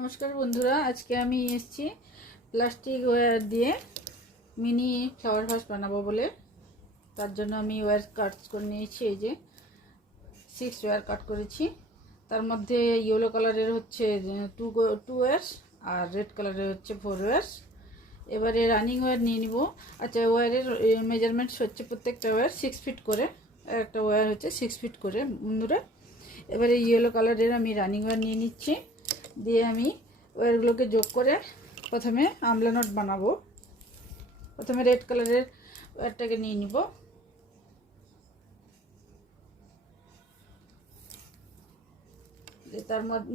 নমস্কার বন্ধুরা, আজকে আমি এসেছি প্লাস্টিক ওয়্যার দিয়ে মিনি ফ্লাওয়ার ভাস বানাবো বলে। তার জন্য আমি ওয়্যার কাট করে নিয়েছি। এই যে 6 ওয়্যার কাট করেছি। তার মধ্যে ইয়েলো কালারের হচ্ছে টু ওয়্যার্স আর রেড কালারের হচ্ছে 4 ওয়্যার্স। এবারে রানিং ওয়্যার নিয়ে নিব। আচ্ছা, ওয়্যারের মেজারমেন্টস হচ্ছে প্রত্যেকটা ওয়্যার 6 ফিট করে, একটা ওয়্যার হচ্ছে 6 ফিট করে বন্ধুরা। এবারে ইয়েলো কালারের আমি রানিং ওয়্যার নিয়ে নিচ্ছি, দিয়ে আমি ওয়্যারগুলোকে যোগ করে প্রথমে আমলা নট বানাবো। প্রথমে রেড কালারের ওয়্যারটাকে নিয়ে নিব, তার মধ্যে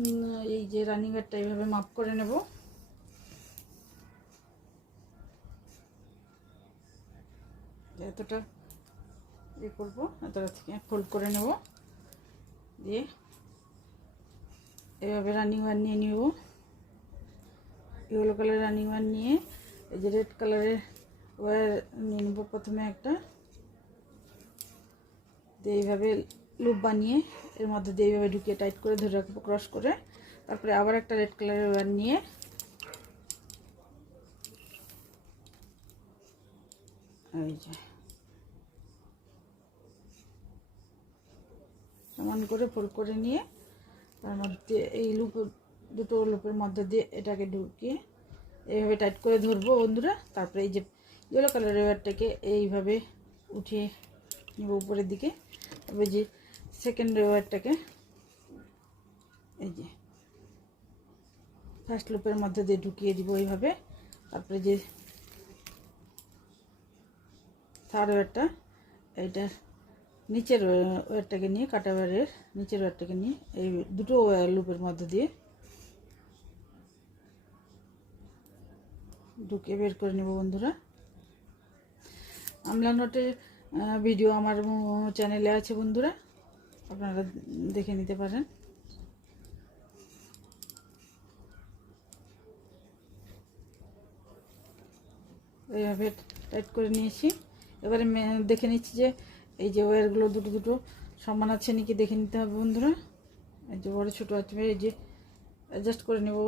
এই যে রানিং ওয়্যারটা এইভাবে মাপ করে নেব। এতটা ইয়ে করবো, এতটা থেকে ফোল্ড করে নেব, দিয়ে এভাবে রানিং ওয়্যার নিয়ে নিব। ইয়েলো কালারের রানিং ওয়্যার নিয়ে এই যে রেড কালারের ওয়্যার নিয়ে নেব প্রথমে একটা, দিয়ে এইভাবে লুপ বানিয়ে এর মধ্যে দিয়ে এইভাবে ঢুকিয়ে টাইট করে ধরে রাখবো ক্রস করে। তারপরে আবার একটা রেড কালারের ওয়্যার নিয়ে এই যে সমান করে ফোল্ড করে নিয়ে তার মধ্যে এই দুটো লুপের মধ্যে দিয়ে এটাকে ঢুকিয়ে এইভাবে টাইট করে ধরবো বন্ধুরা। তারপরে এই যে ইয়েলো কালারের ওয়্যারটাকে এইভাবে উঠিয়ে নেব উপরের দিকে। তারপরে যে সেকেন্ড ওয়্যারটাকে এই যে ফার্স্ট লুপের মধ্যে দিয়ে ঢুকিয়ে দিব এইভাবে। তারপরে যে থার্ড ওয়্যারটা, এইটার নিচের ওয়্যারটাকে নিয়ে কাটা ওয়্যারের নিচের ওয়্যারটাকে নিয়ে এই দুটো লুপের মধ্যে দিয়ে ঢুকিয়ে বের করে নেব বন্ধুরা। আমলা নটের ভিডিও আমার চ্যানেলে আছে বন্ধুরা, আপনারা দেখে নিতে পারেন। এইভাবে টাইট করে নিয়েছি। এবারে দেখে নিচ্ছি যে এই যে ওয়্যারগুলো দুটো দুটো সমান আছে নাকি দেখে নিতে হবে বন্ধুরা। এই যে বড় ছোটো আছে, এই যে অ্যাডজাস্ট করে নেব।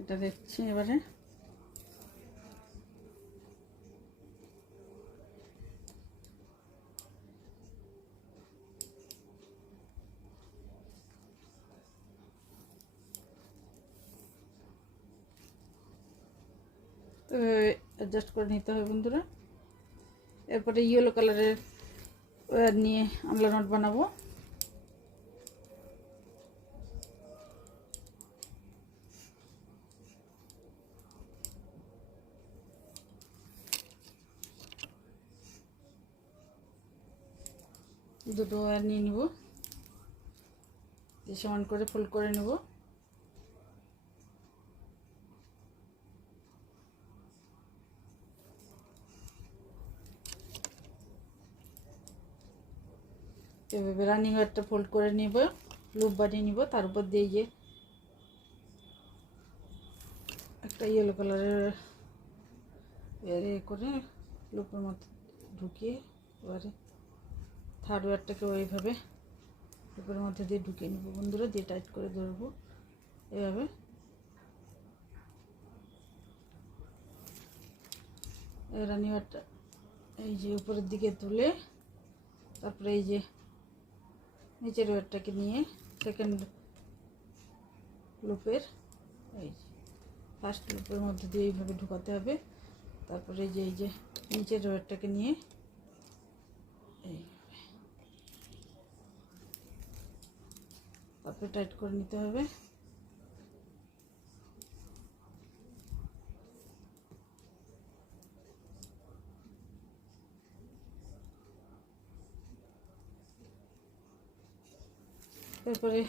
এটা দেখছি এবারে তো অ্যাডজাস্ট করে নিতে হবে বন্ধুরা। এরপরে ইয়েলো কালারের ওয়্যার নিয়ে আমলা নট বানাবো। দুটো ওয়্যার নিয়ে নিব, সমান করে ফোল্ড করে নেব। এভাবে রানিং ওয়্যারটা ফোল্ড করে নিব, লুপ বানিয়ে নিব। তার উপর দিয়ে যে একটা ইয়েলো কালারের ওয়্যার করে লুপের মধ্যে ঢুকিয়ে এবারে থার্ড ওয়্যারটাকে ওইভাবে লুপের মধ্যে দিয়ে ঢুকিয়ে নেব বন্ধুরা, দিয়ে টাইট করে ধরবো এভাবে। রানিং ওয়্যারটা এই যে উপরের দিকে তুলে তারপরে এই যে নিচের ওয়্যারটাকে নিয়ে সেকেন্ড লুপের এই যে ফার্স্ট লুপের মধ্যে দিয়ে এইভাবে ঢুকাতে হবে। তারপরে এই যে নিচের ওয়্যারটাকে নিয়ে এইভাবে তারপরে টাইট করে নিতে হবে। তারপরে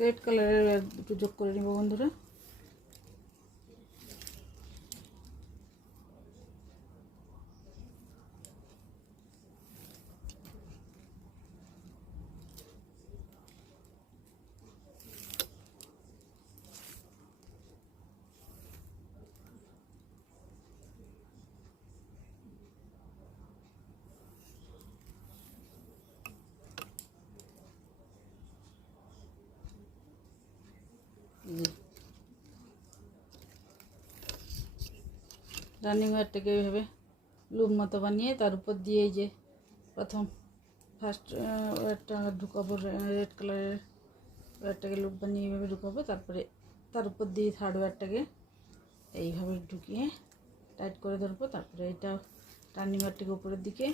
রেড কালারের দুটো যোগ করে নিব বন্ধুরা। রানিং ওয়্যারটাকে এইভাবে লুপ মতো বানিয়ে তার উপর দিয়ে এই যে প্রথম ফার্স্ট ওয়্যারটা ঢুকাবো, রেড কালারের ওয়্যারটাকে লুপ বানিয়ে এইভাবে ঢুকাবো, তারপরে তার উপর দিয়ে থার্ড ওয়্যারটাকে এইভাবে ঢুকিয়ে টাইট করে ধরবো। তারপরে এটা টার্নিং ওয়্যারটাকে উপরের দিকে,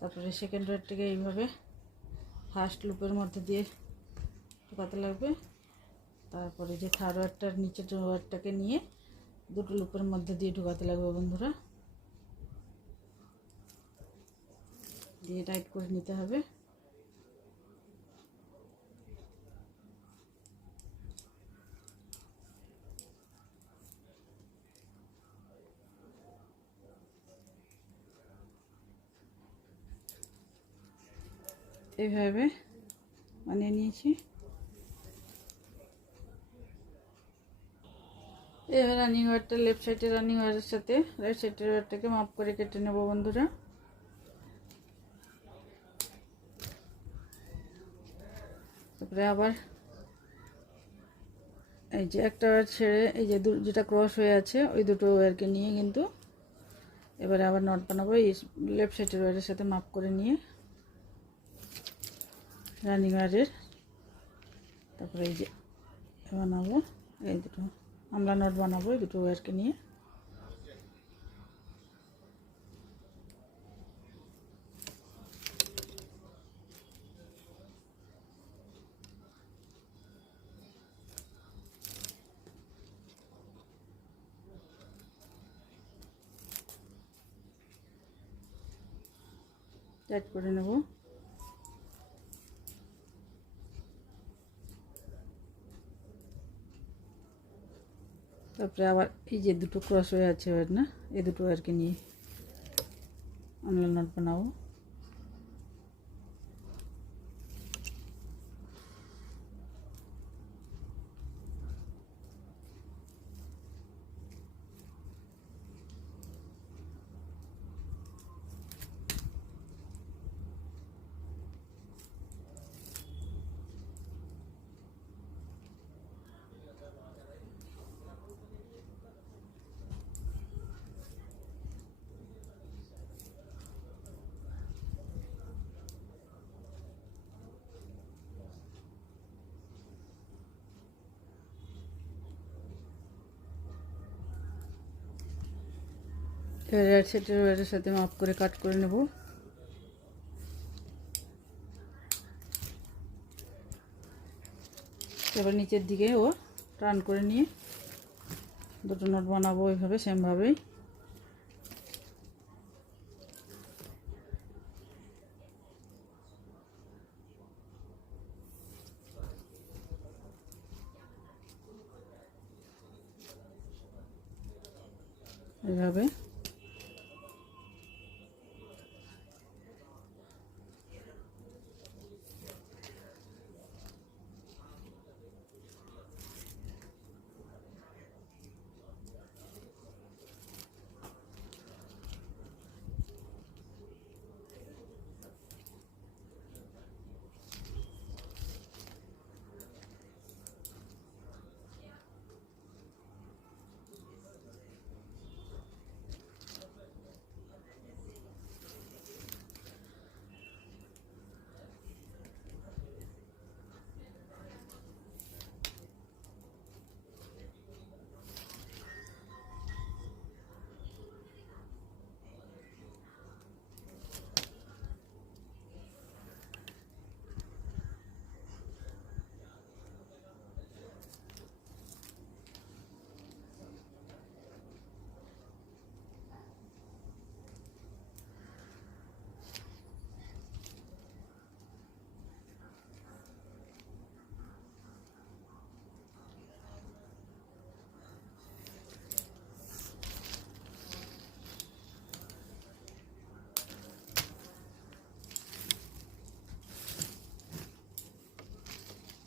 তারপরে সেকেন্ড ওয়্যারটাকে এইভাবে ফার্স্ট লুপের মধ্যে দিয়ে ঢুকাতে লাগবে। তারপরে যে থার্ড ওয়্যারটার নিচের ওয়্যারটাকে নিয়ে দুটো লুপের মধ্যে দিয়ে ঢুকাতে লাগবে বন্ধুরা, দিয়ে টাইট করে নিতে হবে। এইভাবে বানিয়ে নিয়েছি। এবার রানিং ওয়্যারটা লেফট সাইডের রানিং ওয়্যারের সাথে রাইট সাইডের ওয়্যারটাকে মাপ করে কেটে নেব বন্ধুরা। তারপরে আবার এই যে একটা ওয়্যার ছেড়ে এই যে যেটা ক্রস হয়ে আছে ওই দুটো ওয়্যারকে নিয়ে কিন্তু এবারে আবার নট বানাবো এই লেফট সাইডের ওয়্যারের সাথে মাপ করে নিয়ে রানিং ওয়্যারের। তারপরে এই যে বানাবো এই দুটো আমরা নট বানাবো এই দুটো ওয়্যারকে নিয়ে। টাইট করে নেব। তারপরে আবার এই যে দুটো ক্রস হয়ে আছে ওয়্যার না, এই দুটো ওয়্যারকে নিয়ে আমরা নট বানাবো। এবার রাইট সাইডের ওয়্যারের সাথে মাপ করে কাট করে নেব। এবার নিচের দিকে ও টার্ন করে নিয়ে দুটো নট বানাবো এইভাবে সেমভাবেই। এইভাবে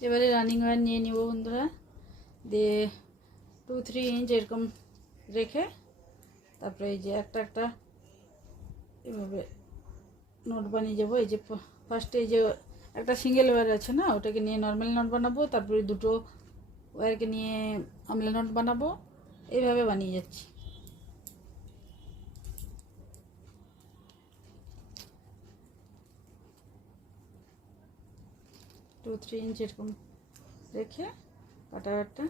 এবারে রানিং ওয়্যার নিয়ে নিব বন্ধুরা, দিয়ে 2-3 ইঞ্চ এরকম রেখে তারপরে এই যে একটা একটা এভাবে নোট বানিয়ে যাবো। এই যে ফার্স্টে এই যে একটা সিঙ্গেল ওয়্যার আছে না, ওটাকে নিয়ে নর্মাল নোট বানাবো, তারপরে দুটো ওয়্যারকে নিয়ে আমলা নোট বানাবো, এইভাবে বানিয়ে যাচ্ছি। 2-3 ইঞ্চ এরকম রেখে কাটারটা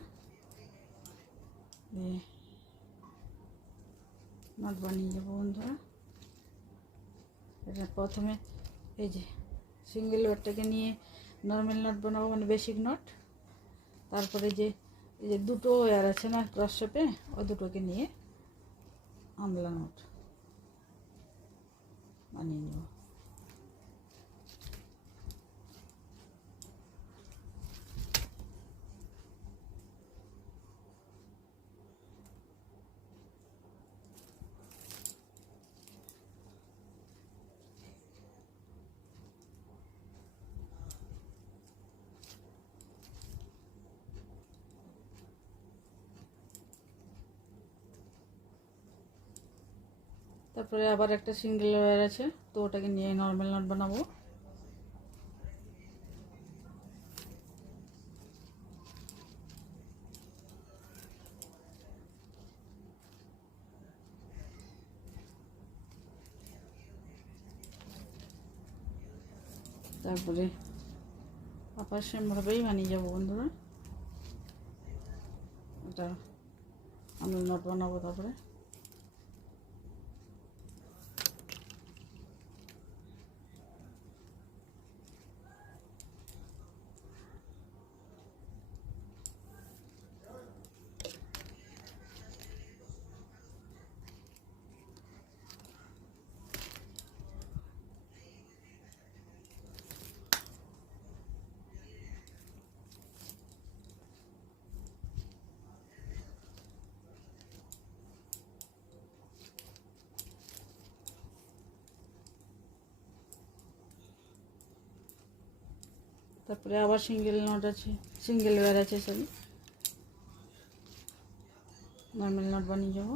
দিয়ে নট বানিয়ে যাবো বন্ধুরা। এটা প্রথমে এই যে সিঙ্গেল ওয়ারটাকে নিয়ে নর্মাল নট বানাবো, মানে বেসিক নট। তারপরে যে এই যে দুটো ওয়্যার আছে না ক্রস শেপে, ওই দুটোকে নিয়ে আমলা নট বানিয়ে নেব। তারপরে আবার একটা সিঙ্গেল ওয়্যার আছে, তো ওটাকে নিয়ে নর্মাল নট বানাবো। তারপরে আবার সেমভাবেই বানিয়ে যাবো বন্ধুরা। এটা আমি নট বানাবো। তারপরে তারপরে আবার সিঙ্গেল নট আছে, সিঙ্গেল ওয়্যার আছে, সরি নর্মাল নট বানিয়ে যাবো।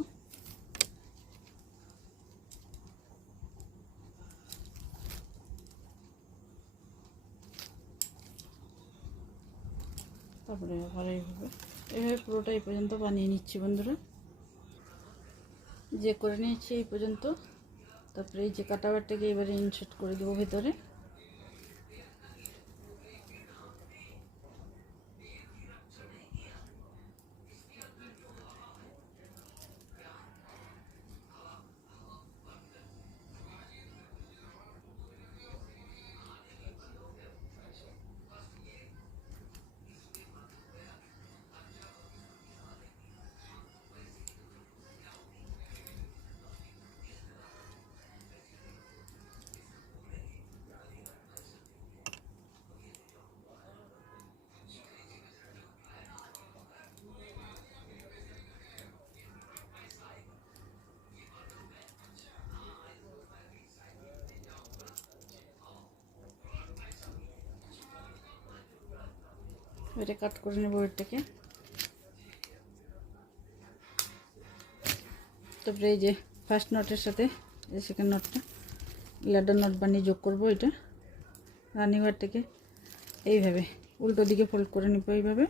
তারপরে আবার এইভাবে পুরোটা এই পর্যন্ত বানিয়ে নিচ্ছি বন্ধুরা, যে করে নিয়েছি এই পর্যন্ত। তারপরে এই যে কাটাবারটাকে এবারে ইনসার্ট করে দেবো ভেতরে। এটা কাট করে নেবো এটাকে। তারপরে এই যে ফার্স্ট নটের সাথে এই সেকেন্ড নটটা ল্যাডার নট বানিয়ে যোগ করবো। এটা রানিং ওয়্যারটাকে এইভাবে উল্টো দিকে ফোল্ড করে নিব। এইভাবে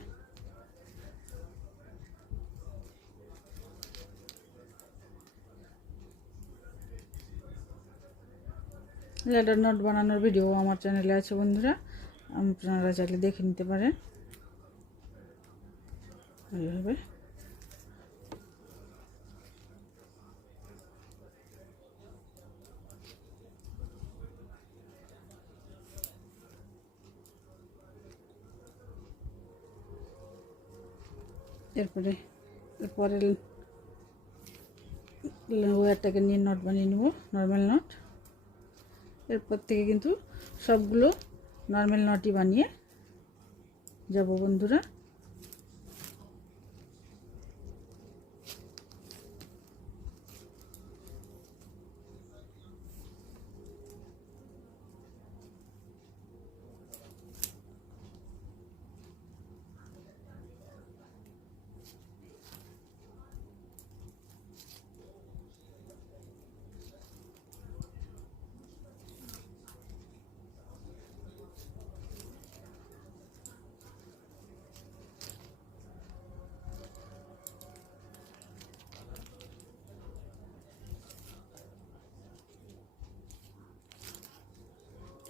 ল্যাডার নট বানানোর ভিডিও আমার চ্যানেলে আছে বন্ধুরা, আপনারা চাইলে দেখে নিতে পারেন। এইভাবে এরপরে পরের ওয়্যারটাকে নিয়ে নট বানিয়ে নেব, নর্মাল নট। এরপর থেকে কিন্তু সবগুলো নর্মাল নটই বানিয়ে যাব বন্ধুরা।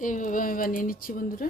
এইভাবে আমি বানিয়ে নিচ্ছি বন্ধুরা।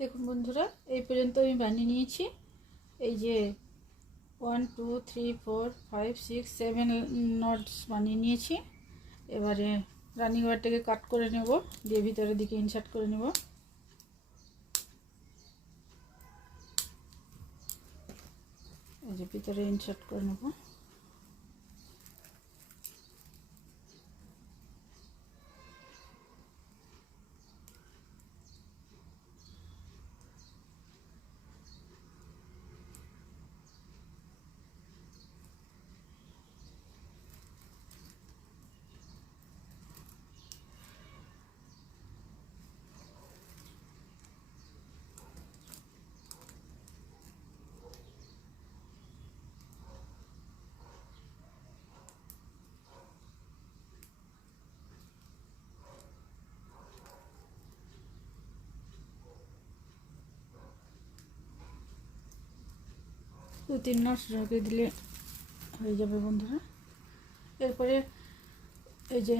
দেখুন বন্ধুরা, এই পর্যন্ত আমি বানিয়ে নিয়েছি। এই যে 1 2 3 4 5 6 7 নটস বানিয়ে নিয়েছি। এবারে রানিং ওয়্যারটাকে কাট করে নেব, দিয়ে ভিতরের দিকে ইনসার্ট করে নেব। এই যে ভিতরে ইনসার্ট করে নেব। দু তিন নট রেখে দিলে হয়ে যাবে বন্ধুরা। এরপরে এই যে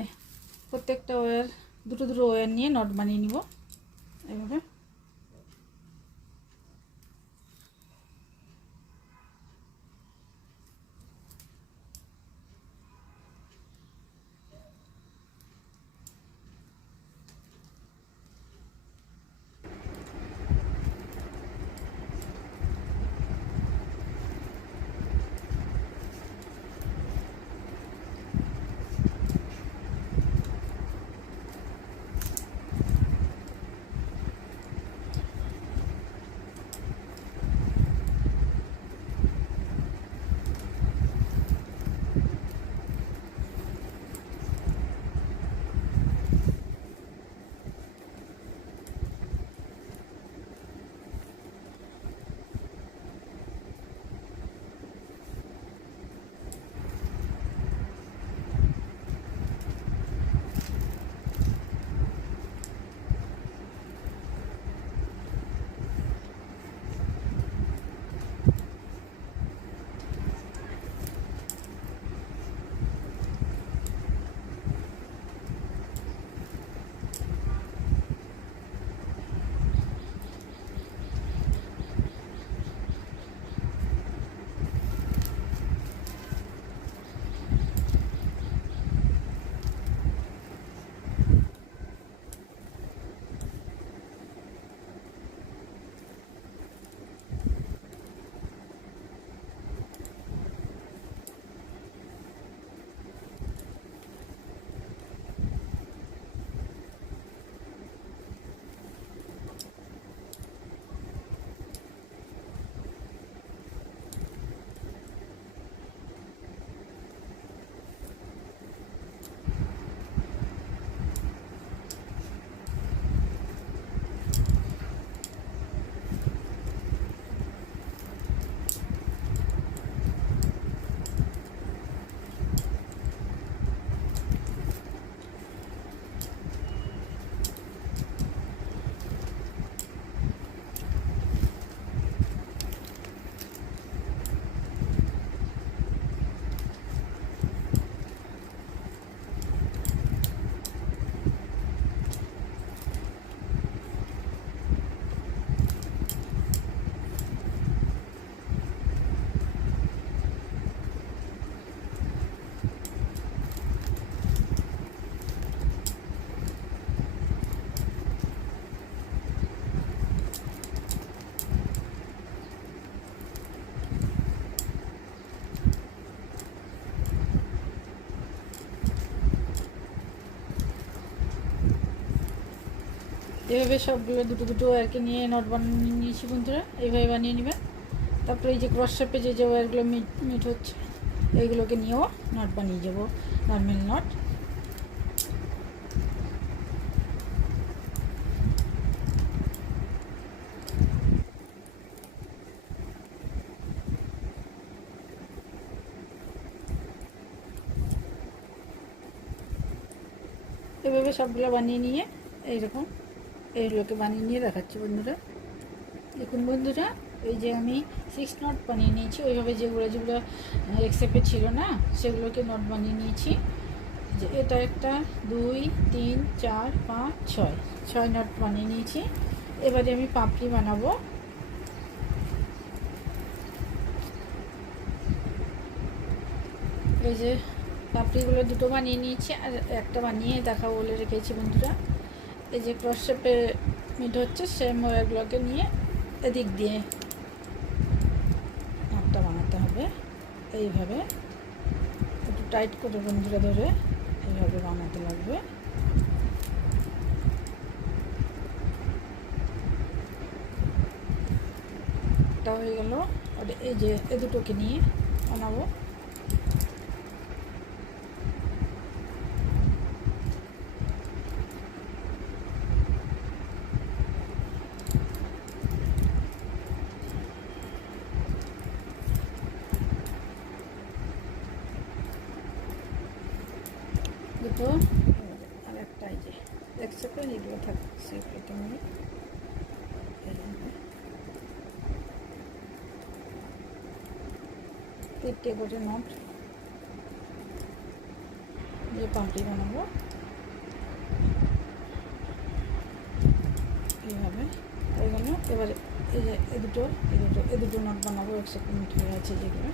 প্রত্যেকটা ওয়্যার দুটো দুটো ওয়্যার নিয়ে নট বানিয়ে নিব এইভাবে। এভাবে সবগুলো দুটো দুটো ওয়্যারকে নিয়ে নট বানিয়ে নিয়েছি বন্ধুরা। এইভাবে বানিয়ে নেবেন। তারপরে এই যে ক্রস শেপে যে ওয়্যারগুলো মিট হচ্ছে এইগুলোকে নিয়েও নট বানিয়ে যাবো, নর্মাল নট। এভাবে সবগুলো বানিয়ে নিয়ে এইরকম এইগুলোকে বানিয়ে নিয়ে দেখাচ্ছি বন্ধুরা। দেখুন বন্ধুরা, এই যে আমি 6 নট বানিয়ে নিয়েছি। ওইভাবে যেগুলো যেগুলো এক্সেপে ছিল না সেগুলোকে নট বানিয়ে নিয়েছি। যে এটা একটা 2 3 4 5 6 নট বানিয়ে নিয়েছি। এবারে আমি পাপড়ি বানাবো। এই যে পাপড়িগুলো দুটো বানিয়ে নিয়েছি, আর একটা বানিয়ে দেখাবো বলে রেখেছি বন্ধুরা। এই যে ক্রস শেপে মিট হচ্ছে, সেই ওয়্যারগুলোকে নিয়ে এদিক দিয়ে নাকটা বানাতে হবে। এইভাবে একটু টাইট করে বন্ধুরা ধরে এইভাবে বানাতে লাগবে। এটা হয়ে গেল। আর এই যে এ দুটোকে নিয়ে বানাবো। দুটো আর একটা এই যে দেখছো তো যেগুলো থাকছে সেগুলোকে নিয়ে তিনটে করে নট দিয়ে পাপড়ি বানাবো এইভাবে। হয়ে গেল। এবারে এই যে এ দুটো নট বানাবো, 100 মিনিট হয়ে আছে যেগুলো।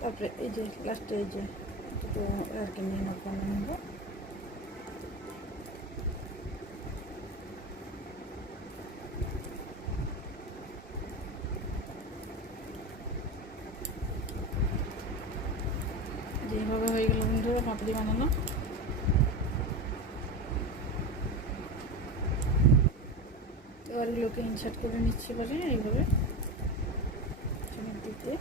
তারপরে এই যে লাস্টে এই যে দুটো আর কি নিয়ে নট বানিয়ে নেবো। যেভাবে হয়ে গেল বন্ধুরা পাপড়ি বানানো। এবার এগুলোকে ইনসার্ট করে নিচ্ছি এবারে এইভাবে দিতে।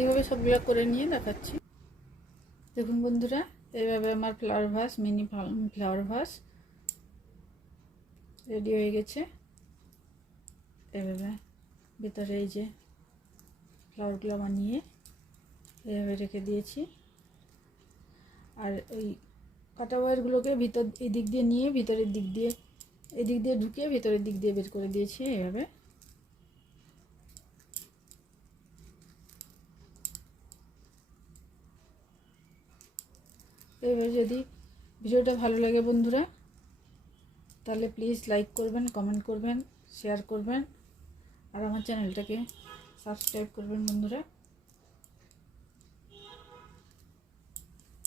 এইভাবে সবগুলো করে নিয়ে দেখাচ্ছি। দেখুন বন্ধুরা, এইভাবে আমার flower vase, mini flower vase ready হয়ে গেছে। এভাবে ভিতরে এই যে ফ্লাওয়ারগুলো বানিয়ে এইভাবে রেখে দিয়েছি। আর ওই কাটা ওয়্যারগুলোকে ভিতর এই দিক দিয়ে নিয়ে ভিতরের দিক দিয়ে এদিক দিয়ে ঢুকিয়ে ভিতরের দিক দিয়ে বের করে দিয়েছি এইভাবে। এবার যদি ভিডিওটা ভালো লাগে বন্ধুরা, তাহলে প্লিজ লাইক করবেন, কমেন্ট করবেন, শেয়ার করবেন, আর আমার চ্যানেলটাকে সাবস্ক্রাইব করবেন বন্ধুরা।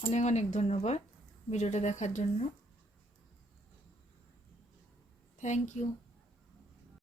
অনেক অনেক ধন্যবাদ ভিডিওটা দেখার জন্য। Thank you.